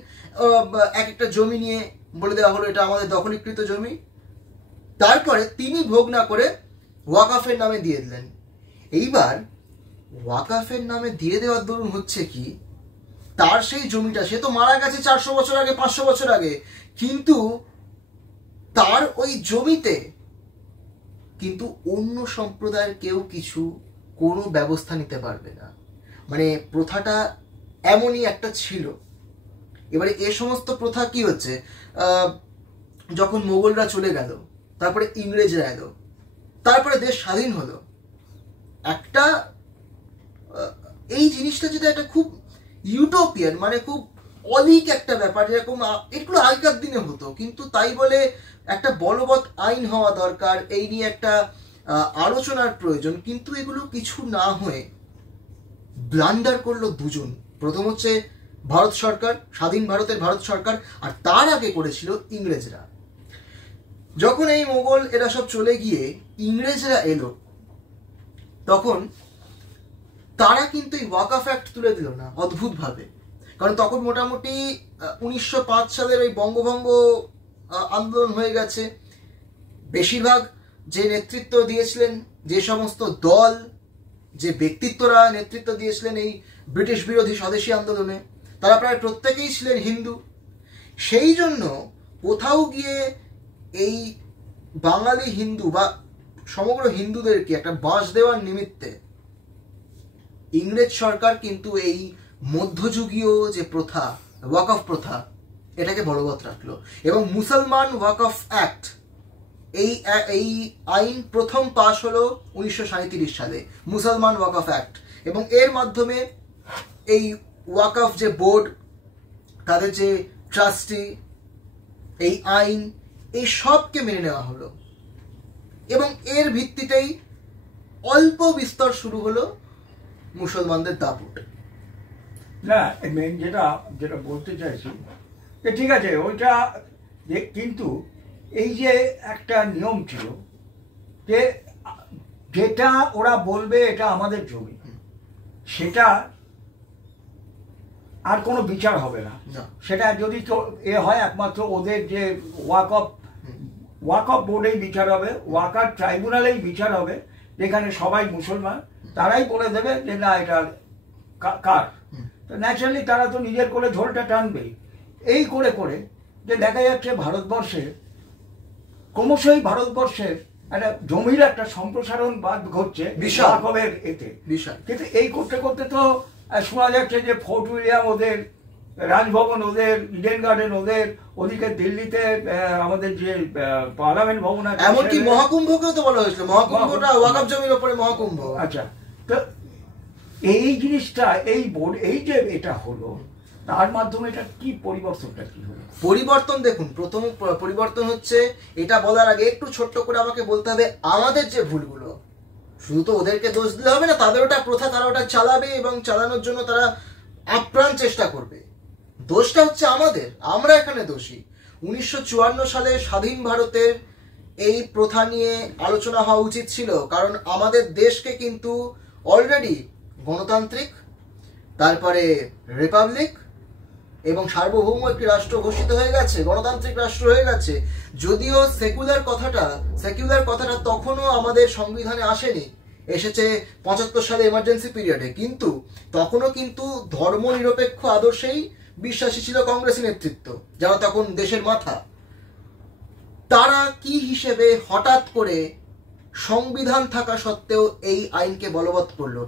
এক একটা জমি নিয়ে বলে দেওয়া হলো এটা আমাদের দখলীকৃত জমি, তারপরে তিনি ভোগ না করে ওয়াকাফের নামে দিয়ে দিলেন। এইবার ওয়াকাফের নামে দিয়ে দেওয়ার দরুন হচ্ছে কি, তার সেই জমিটা, সে তো মারা গেছে 400 বছর আগে, 500 বছর আগে, কিন্তু তার ওই জমিতে কিন্তু অন্য সম্প্রদায়ের কেউ কিছু কোনো ব্যবস্থা নিতে পারবে না। মানে প্রথাটা এমনই একটা ছিল। এবারে এ সমস্ত প্রথা কি হচ্ছে, যখন মোগলরা চলে গেল, তারপরে ইংরেজরা এলো, তারপরে দেশ স্বাধীন হলো, একটা এই জিনিসটা যেটা একটা খুব ইউটোপিয়ান, মানে খুব অলিক একটা ব্যাপার, যেরকম এগুলো আগেকার দিনে হতো, কিন্তু তাই বলে একটা বলবৎ আইন হওয়া দরকার, এই নিয়ে একটা আলোচনার প্রয়োজন। কিন্তু এগুলো কিছু না হয়ে ব্লান্ডার করলো দুজন। প্রথম হচ্ছে ভারত সরকার, স্বাধীন ভারতের ভারত সরকার, আর তার আগে করেছিল ইংরেজরা। যখন এই মোগল এরা সব চলে গিয়ে ইংরেজরা এলো, তখন তারা কিন্তু এই ওয়াকাফ অ্যাক্ট তুলে দিল না অদ্ভুতভাবে। কারণ তখন মোটামুটি 1905 সালের ওই বঙ্গভঙ্গ আন্দোলন হয়ে গেছে। বেশিরভাগ যে নেতৃত্ব দিয়েছিলেন, যে সমস্ত দল, যে ব্যক্তিত্বরা নেতৃত্ব দিয়েছিলেন এই ব্রিটিশ বিরোধী স্বদেশী আন্দোলনে, তারা প্রায় প্রত্যেকেই ছিলেন হিন্দু। সেই জন্য কোথাও গিয়ে এই বাঙালি হিন্দু বা সমগ্র হিন্দুদেরকে একটা বাঁশ দেওয়ার নিমিত্তে ইংরেজ সরকার কিন্তু এই মধ্যযুগীয় যে প্রথা, ওয়াকফ প্রথা, এটাকে বলবৎ রাখলো। এবং মুসলমান ওয়াকফ অ্যাক্ট, এই আইন প্রথম পাশ হলো 1937 সালে, মুসলমান ওয়াকফ অ্যাক্ট। এবং এর মাধ্যমে এই ওয়াকফ যে বোর্ড, তাদের যে ট্রাস্টি, এই আইন, এই সবকে মেনে নেওয়া হলো। এবং এর ভিত্তিতেই অল্প বিস্তর শুরু হলো মুসলমানদের দাপট। না, মেন যেটা বলতে চাইছি, ঠিক আছে ওইটা, কিন্তু এই যে একটা নিয়ম ছিল যে যেটা ওরা বলবে এটা আমাদের জমি, সেটা আর কোনো বিচার হবে না। সেটা যদি হয় একমাত্র ওদের যে ওয়াকফ বোর্ডেই বিচার হবে, ওয়াকার ট্রাইব্যুনালেই বিচার হবে, যেখানে সবাই মুসলমান, তারাই বলে দেবে যে না এটা কার। তো ন্যাচারালি তারা তো নিজের করে ঝোলটা টানবেই। এই করে করে যে দেখা যাচ্ছে ভারতবর্ষে ক্রমশই ভারতবর্ষের একটা জমির একটা সম্প্রসারণ বাদ ঘটছে ওয়াকফের এতে। কিন্তু এই করতে করতে তো শোনা যাচ্ছে যে ফোর্ট উইলিয়াম ওদের, রাজভবন ওদের, ইডেন গার্ডেন ওদের, ওদিকে দিল্লিতে আমাদের যে পার্লামেন্ট ভবন আছে, এমনকি মহাকুম্ভকেও তো বলা হয়েছিল, মহাকুম্ভটা ওয়াকফ জমির উপরে মহাকুম্ভ। আচ্ছা, তো এই জিনিসটা, এই বোর্ড, এই যে এটা হলো, তার মাধ্যমে এটা কি পরিবর্তনটা কি হলো? পরিবর্তন দেখুন, প্রথম পরিবর্তন হচ্ছে, এটা বলার আগে একটু ছোট্ট করে আমাকে বলতে হবে আমাদের যে ভুলগুলো, শুধু তো ওদেরকে দোষ দিলে হবে না, তাদের ওটা প্রথা, তারা ওটা চালাবে এবং চালানোর জন্য তারা আপ্রাণ চেষ্টা করবে। দোষটা হচ্ছে আমাদের, আমরা এখানে দোষী। 1954 সালে স্বাধীন ভারতের এই প্রথা নিয়ে আলোচনা হওয়া উচিত ছিল, কারণ আমাদের দেশকে কিন্তু অলরেডি গণতান্ত্রিক, তারপরে রিপাবলিক এবং সার্বভৌম একটি রাষ্ট্র ঘোষিত হয়ে গেছে, গণতান্ত্রিক রাষ্ট্র হয়ে গেছে। যদিও সেকুলার কথাটা তখনও আমাদের সংবিধানে আসেনি, এসেছে 75 সালে এমার্জেন্সি পিরিয়ডে, কিন্তু তখনও কিন্তু ধর্মনিরপেক্ষ আদর্শেই বিশ্বাসী ছিল কংগ্রেসি নেতৃত্ব, যারা তখন দেশের মাথা। তারা কি হিসেবে হঠাৎ করে সংবিধান থাকা সত্ত্বেও এই আইনকে বলবৎ করলো?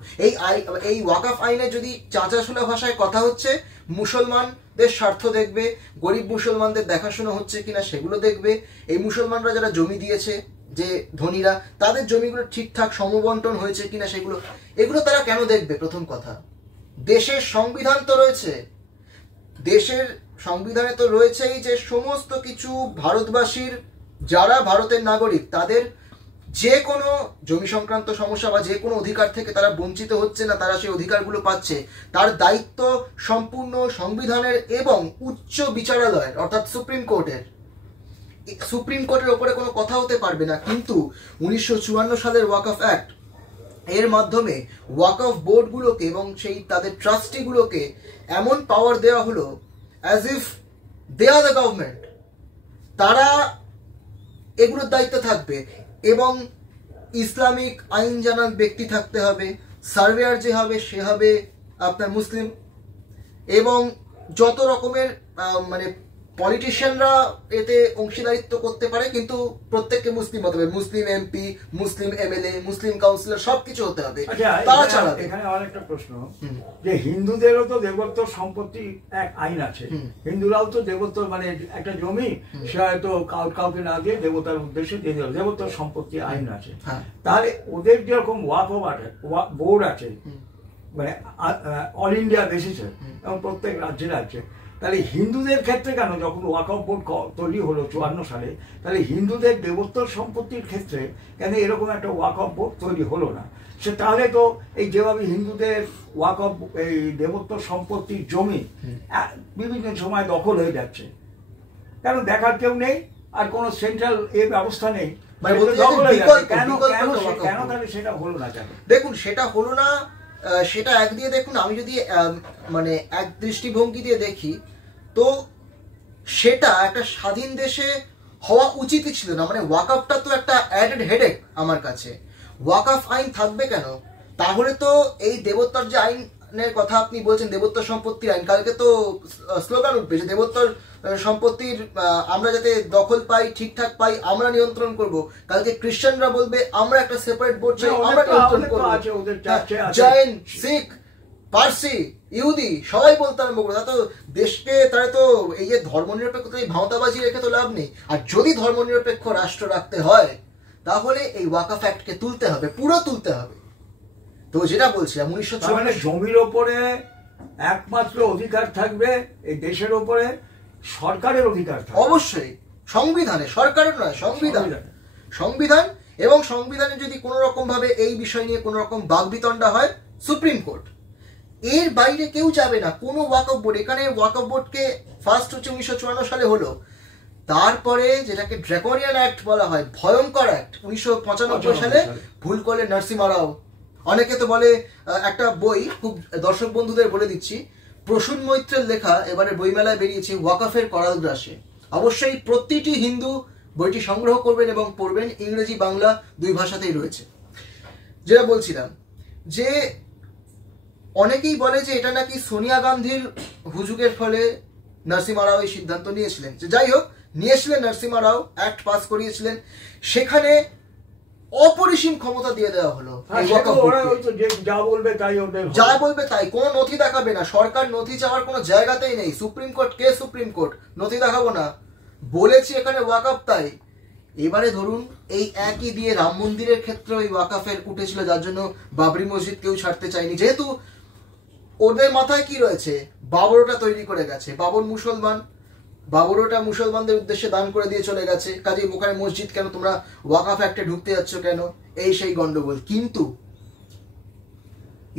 এই ওয়াকফ আইনে যদি চাঁচাশোলা ভাষায় কথা হচ্ছে, মুসলমানদের স্বার্থ দেখবে, গরিব মুসলমানদের দেখাশোনা হচ্ছে কিনা সেগুলো দেখবে, এই মুসলমানরা যারা জমি দিয়েছে, যে ধনীরা, তাদের জমিগুলো ঠিকঠাক সমবন্টন হয়েছে কিনা এগুলো তারা কেন দেখবে? প্রথম কথা, দেশের সংবিধান তো রয়েছে, দেশের সংবিধানে তো রয়েছেই যে সমস্ত কিছু ভারতবাসীর, যারা ভারতের নাগরিক, তাদের যে কোনো জমি সংক্রান্ত সমস্যা বা যে কোনো অধিকার থেকে তারা বঞ্চিত হচ্ছে না, তারা সেই অধিকারগুলো পাচ্ছে, তার দায়িত্ব সম্পূর্ণ সংবিধানের এবং উচ্চ বিচারালয়ের, অর্থাৎ সুপ্রিম কোর্টের ওপরে কোনো কথা হতে পারবে না। কিন্তু 1954 সালের ওয়াকফ অ্যাক্ট, এর মাধ্যমে ওয়াকফ বোর্ডগুলোকে এবং সেই তাদের ট্রাস্টিগুলোকে এমন পাওয়ার দেওয়া হলো as if they are the government. তারা এগুলোর দায়িত্ব থাকবে এবং ইসলামিক আইন জানা ব্যক্তি থাকতে হবে, সার্ভেয়ার যে হবে সে হবে আপনার মুসলিম, এবং যত রকমের মানে পলিটিশিয়ানরা এতে অংশীদারিত্ব করতে পারে, কিন্তু প্রত্যেককে মুসলিম হতে হবে, মুসলিম এমপি, মুসলিম এমএলএ, মুসলিম কাউন্সিলর, সবকিছু হতে হবে। তারা চালাবে। এখানে আরেকটা প্রশ্ন, যে হিন্দুদেরও তো দেবত্ব সম্পত্তি এক আইন আছে, হিন্দুরাও তো দেবত্ব মানে একটা জমি সে হয়তো কাউকে না দিয়ে দেবতার উদ্দেশ্যে দিয়ে দিল, দেবত্ব সম্পত্তি আইন আছে। তাহলে ওদের যেরকম বোর্ড আছে মানে অল ইন্ডিয়া বেসিসে এবং প্রত্যেক রাজ্যে রাজ্যে, তাহলে হিন্দুদের ক্ষেত্রে কেন যখন ওয়াকফ বোর্ড তৈরি হলো 54 সালে, তাহলে হিন্দুদের দেবোত্তর সম্পত্তির ক্ষেত্রে কেন এরকম একটা ওয়াকফ বোর্ড তৈরি হলো না? সে তাহলে তো এই যেভাবে হিন্দুদের ওয়াকফ এই দেবোত্তর সম্পত্তির জমি বিভিন্ন সময় দখল হয়ে যাচ্ছে, কারণ দেখার কেউ নেই আর কোনো সেন্ট্রাল ব্যবস্থা নেই, কেন তাহলে সেটা হলো না কেন? দেখুন সেটা হলো না, সেটা এক দিয়ে দেখুন, আমি যদি মানে এক দৃষ্টিভঙ্গি দিয়ে দেখি তো সেটা একটা স্বাধীন দেশে হওয়া উচিতই ছিল না। মানে ওয়াকফটা তো একটা অ্যাডেড হেডেক আমার কাছে। ওয়াকফ আইন থাকবে কেন? তাহলে তো এই দেবোত্তর যে আইনের কথা আপনি বলছেন, দেবোত্তর সম্পত্তির আইন, কালকে তো স্লোগান উঠবে যে দেবোত্তর সম্পত্তির আমরা যাতে দখল পাই, ঠিকঠাক পাই, আমরা নিয়ন্ত্রণ করব। কালকে খ্রিস্টানরা বলবে আমরা একটা সেপারেট বোর্ড চাই, আমরা নিয়ন্ত্রণ করব। জৈন, শিখ, পার্সি, ইহুদি সবাই বলতে আরম্ভ করবে। তা তো দেশকে, তারা তো এই যে ধর্মনিরপেক্ষতা এই ভাঁওতাবাজি রেখে তো লাভ নেই। আর যদি ধর্মনিরপেক্ষ রাষ্ট্র রাখতে হয় তাহলে এই ওয়াকফ অ্যাক্টকে তুলতে হবে, পুরো তুলতে হবে। তো যেটা বলছিলাম 1956 জমির ওপরে একমাত্র অধিকার থাকবে এই দেশের ওপরে সরকারের অধিকার থাকবে, অবশ্যই সংবিধানে, সরকারের নয়, সংবিধান। এবং সংবিধানে যদি কোনো রকম ভাবে এই বিষয় নিয়ে কোনো রকম বাকবিতণ্ডা হয়, সুপ্রিম কোর্ট, এর বাইরে কেউ যাবে না কোনো ওয়াকফ বোর্ড। এখানে ওয়াকফ বোর্ডকে ফার্স্ট হচ্ছে 1954 সালে হলো, তারপরে যেটাকে ড্রাকোনিয়ান অ্যাক্ট বলা হয়, ভয়ঙ্কর অ্যাক্ট 1995 সালে ভুল করলে নরসিমহা রাও। অনেকে তো বলে, একটা বই খুব দর্শক বন্ধুদের বলে দিচ্ছি, প্রসূন মৈত্রের লেখা এবারে বইমেলায় বেরিয়েছে, ওয়াকফের করালগ্রাসে। অবশ্যই প্রতিটি হিন্দু বইটি সংগ্রহ করবেন এবং পড়বেন, ইংরেজি বাংলা দুই ভাষাতেই রয়েছে। যেটা বলছিলাম যে অনেকেই বলে যে এটা নাকি সোনিয়া গান্ধীর হুজুগের ফলে নরসিমহা রাও এই সিদ্ধান্ত নিয়েছিলেন। যে যাই হোক, নিয়েছিলেন নরসিমহা রাও, অ্যাক্ট পাস করিয়েছিলেন, সেখানে অপরিসীম ক্ষমতা দিয়ে দেওয়া হলো। যা বলবে তাই, কোনো নথি দেখাবে না, সরকার নথি চাওয়ার কোনো জায়গাতেই নেই। সুপ্রিম কোর্ট, কে সুপ্রিম কোর্ট? নথি দেখাবো না বলেছি, এখানে ওয়াকফ তাই। এবারে ধরুন এই একই দিয়ে রাম মন্দিরের ক্ষেত্রে ওই ওয়াকফের উঠেছিল, যার জন্য বাবরি মসজিদ কেউ ছাড়তে চায়নি, যেহেতু ওদের মাথায় কি রয়েছে, বাবরটা তৈরি করে গেছে, বাবর মুসলমান, বাবরটা মুসলমানদের উদ্দেশ্যে দান করে দিয়ে চলে গেছে, কাজেই ওখানে মসজিদ কেন, তোমরা ওয়াকফ অ্যাক্টে ঢুকতে যাচ্ছ কেন, এই সেই গন্ডগোল। কিন্তু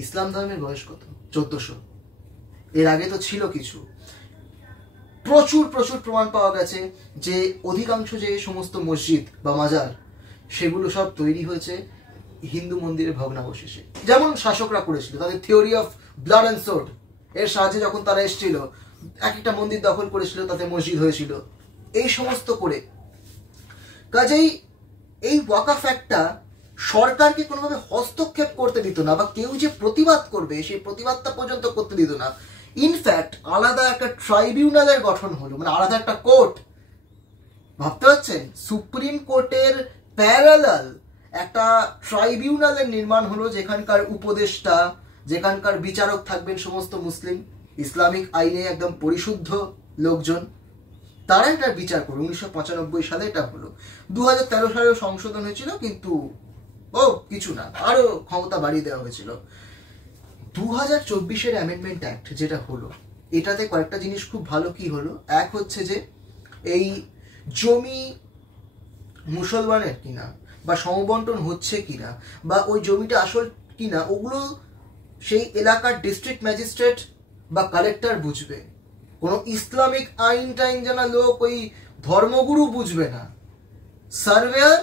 ইসলাম ধর্মের বয়স কত? 1400। এর আগে তো ছিল কিছু। প্রচুর প্রচুর প্রমাণ পাওয়া গেছে যে অধিকাংশ যে সমস্ত মসজিদ বা মাজার, সেগুলো সব তৈরি হয়েছে হিন্দু মন্দিরের ভগ্নাবশেষে। যেমন শাসকরা করেছিল, তাদের theory of blood and sword এর সাহায্যে যখন তারা এসেছিল, এক একটা মন্দির দখল করেছিল, তাতে মসজিদ হয়েছিল, এই সমস্ত করে। কাজেই এই ওয়াকফ অ্যাক্টটা সরকারকে কোনোভাবে হস্তক্ষেপ করতে দিত না, বা কেউ যে প্রতিবাদ করবে সেই প্রতিবাদটা পর্যন্ত করতে দিত না। ইনফ্যাক্ট আলাদা একটা ট্রাইব্যুনালের গঠন হলো, মানে আলাদা একটা কোর্ট। ভাবতে পারছেন, সুপ্রিম কোর্টের প্যারালাল একটা ট্রাইব্যুনালের নির্মাণ হলো, যেখানকার উপদেষ্টা, যেখানকার বিচারক থাকবেন সমস্ত মুসলিম, ইসলামিক আইনে একদম পরিশুদ্ধ লোকজন, তারা এটা বিচার করবে। 1995 সালে এটা হলো। 2013 সালেও সংশোধন হয়েছিল, কিন্তু কিছু না, আরো ক্ষমতা বাড়িয়ে দেওয়া হয়েছিল। 2024-এর অ্যামেন্ডমেন্ট অ্যাক্ট যেটা হলো, এটাতে কয়েকটা জিনিস খুব ভালো কি হলো। এক হচ্ছে যে এই জমি মুসলমানের কিনা, বা সমবন্টন হচ্ছে কিনা, বা ওই জমিটা আসল কিনা, ওগুলো সেই এলাকার ডিস্ট্রিক্ট ম্যাজিস্ট্রেট বা কালেক্টর বুঝবে। কোনো ইসলামিক আইন টাইন জানা লোক, ওই ধর্মগুরু বুঝবে না, সার্ভেয়ার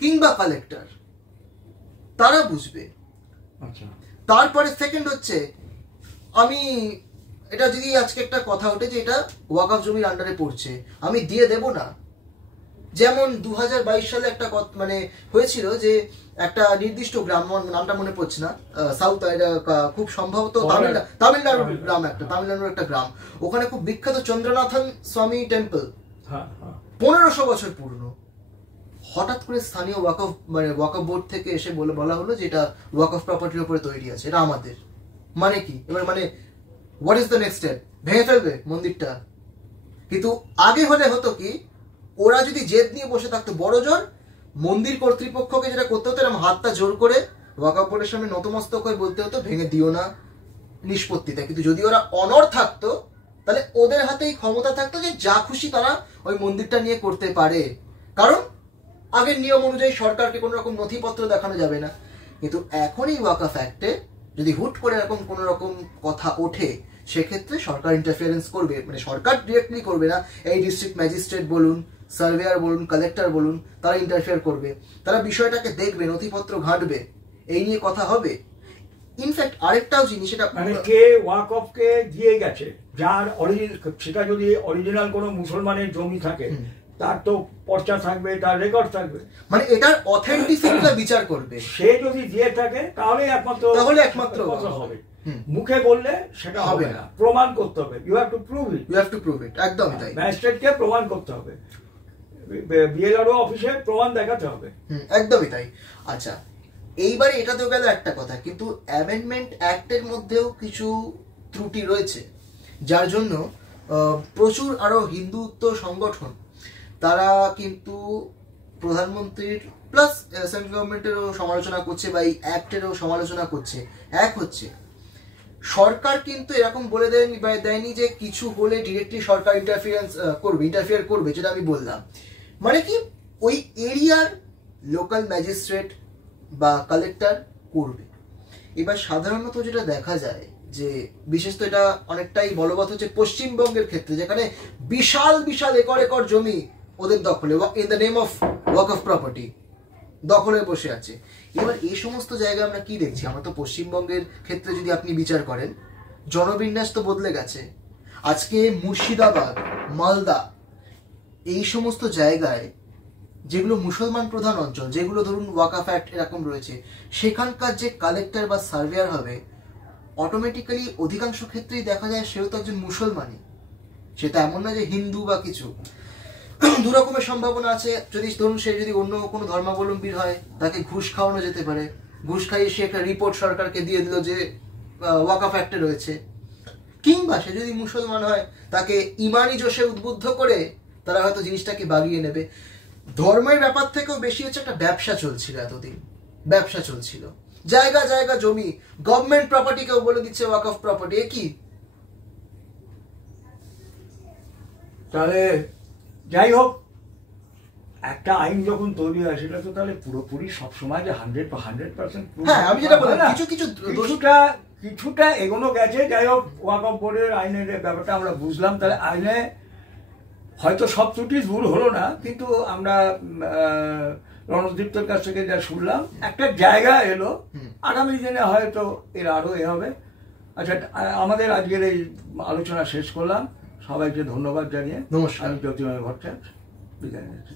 কিংবা কালেক্টর তারা বুঝবে। তারপরে সেকেন্ড হচ্ছে, আমি এটা যদি আজকে একটা কথা ওঠে যে এটা ওয়াকফ জমির আন্ডারে পড়ছে, আমি দিয়ে দেব না, যেমন 2022 সালে একটা মানে হয়েছিল যে একটা নির্দিষ্ট গ্রাম, নামটা মনে পড়ছে না, সাউথ, খুব সম্ভবত তামিলনাড়ুর গ্রাম, তামিলনাড়ুর একটা গ্রাম, ওখানে খুব বিখ্যাত চন্দ্রনাথন স্বামী টেম্পল, 1500 বছর পুরনো। হঠাৎ করে স্থানীয় ওয়াকফ ওয়াকফ বোর্ড থেকে এসে বলা হলো যে এটা ওয়াকফ প্রপার্টির উপরে তৈরি আছে, এটা আমাদের। মানে কি এবার, মানে what is the next step? ভেঙে ফেলবে মন্দিরটা? কিন্তু আগে হলে হতো কি, ওরা যদি জেদ নিয়ে বসে থাকতো, বড় জোর মন্দির কর্তৃপক্ষকে যেটা করতে হতো, এরকম হাতটা জোর করে ওয়াকফ বোর্ডের সামনে নতমস্তক হয়ে বলতে হতো ভেঙে দিও না নিষ্পত্তিটা। কিন্তু যদি ওরা অনড় থাকতো, তাহলে ওদের হাতেই ক্ষমতা থাকতো যে যা খুশি তারা ওই মন্দিরটা নিয়ে করতে পারে, কারণ আগের নিয়ম অনুযায়ী সরকারকে কোনো রকম নথিপত্র দেখানো যাবে না। কিন্তু এখন এই ওয়াকফ অ্যাক্টে যদি হুট করে এরকম কোনো রকম কথা ওঠে, সেক্ষেত্রে সরকার ইন্টারফিয়ারেন্স করবে, মানে সরকার ডিরেক্টলি করবে না, এই ডিস্ট্রিক্ট ম্যাজিস্ট্রেট বলুন, সার্ভেয়ার বলুন, কালেক্টর বলুন, তারা ইন্টারফেয়ার করবে, তারা বিষয়টাকে দেখবে, নথিপত্র ঘাঁটবে, এই নিয়ে কথা হবে। ইনফ্যাক্ট আরেকটাও জিনিস, এটা মানে কে ওয়াকফকে দিয়ে গেছে, যার সেটা যদি অরিজিনাল কোনো মুসলমানের জমি থাকে, তার তো পর্চা থাকবে, তার রেকর্ড থাকবে, মানে এটার অথেন্টিসিটিটা বিচার করবে। সে যদি দিয়ে থাকে তাহলে একমাত্র কথা হবে। মুখে বললে সেটা হবে না, প্রমাণ করতে হবে। You have to prove it. একদম তাই, ম্যাজিস্ট্রেটকে প্রমাণ করতে হবে, বিএলআরও অফিসে প্রমাণ দেখাতে হবে। একদমই তাই। আচ্ছা, এইবারে এটা তো গেল একটা কথা, কিন্তু অ্যামেন্ডমেন্ট অ্যাক্টের মধ্যেও কিছু ত্রুটি রয়েছে, যার জন্য প্রচুর আরো হিন্দুত্ব সংগঠন তারা কিন্তু প্রধানমন্ত্রীর প্লাস সেন্ট্রাল গভর্নমেন্টেরও সমালোচনা করছে বা এই অ্যাক্টেরও সমালোচনা করছে। এক হচ্ছে, সরকার কিন্তু এরকম বলে দেয়নি যে কিছু হলে ডিরেক্টলি সরকার ইন্টারফিয়ার করবে, যেটা আমি বললাম। মানে কি, ওই এরিয়ার লোকাল ম্যাজিস্ট্রেট বা কালেক্টর করবে। এবার সাধারণত যেটা দেখা যায় যে, বিশেষত এটা অনেকটাই বলবৎ হচ্ছে পশ্চিমবঙ্গের ক্ষেত্রে, যেখানে বিশাল বিশাল একর একর জমি ওদের দখলে, in the name of Waqf property দখলে বসে আছে। এবার এই সমস্ত জায়গায় আমরা কি দেখছি, আমরা তো পশ্চিমবঙ্গের ক্ষেত্রে যদি আপনি বিচার করেন, জনবিন্যাস তো বদলে গেছে। আজকে মুর্শিদাবাদ, মালদা, এই সমস্ত জায়গায় যেগুলো মুসলমান প্রধান অঞ্চল, যেগুলো ধরুন ওয়াকফ অ্যাক্ট এরকম রয়েছে, সেখানকার যে কালেক্টর বা সার্ভেয়ার হবে, অটোমেটিক্যালি অধিকাংশ ক্ষেত্রেই দেখা যায় সেও তো একজন মুসলমানই। সেটা এমন না যে হিন্দু বা কিছু। দু রকমের সম্ভাবনা আছে। যদি ধরুন সে যদি অন্য কোনো ধর্মাবলম্বী হয়, তাকে ঘুষ খাওয়ানো যেতে পারে, ঘুষ খাইয়ে সে একটা রিপোর্ট সরকারকে দিয়ে দিল যে ওয়াকফ অ্যাক্টে রয়েছে। কিংবা সে যদি মুসলমান হয়, তাকে ইমানি জোশে উদ্বুদ্ধ করে তারা হয়তো জিনিসটাকে বাগিয়ে নেবে। ধর্মের ব্যাপার থেকেও বেশি হচ্ছে একটা ব্যবসা চলছিল, এতদিন ব্যবসা চলছিল, জায়গা জায়গা জমি, গভর্নমেন্ট প্রপার্টি কেউ বলে দিচ্ছে ওয়াকফ প্রপার্টি। এ কি? তাহলে যাই হোক, একটা আইন যখন তৈরি হয়, সেটা তো তাহলে পুরোপুরি সবসময় যে 100%। হ্যাঁ, আমি যেটা বললাম, কিছুটা এগোনো গেছে। যাই হোক, ওয়াকফ বোর্ডের আইনের ব্যাপারটা আমরা বুঝলাম। তাহলে আইনে হয়তো সব ত্রুটি দূর হলো না, কিন্তু আমরা রণদীপ্তর কাছ থেকে যা শুনলাম, একটা জায়গা এলো। আগামী দিনে হয়তো এর আরো এ হবে। আচ্ছা, আমাদের আজকের এই আলোচনা শেষ করলাম। সবাইকে ধন্যবাদ জানিয়ে আমি জ্যোতির্ময় ভট্টাচার্য বিদায় নিচ্ছি।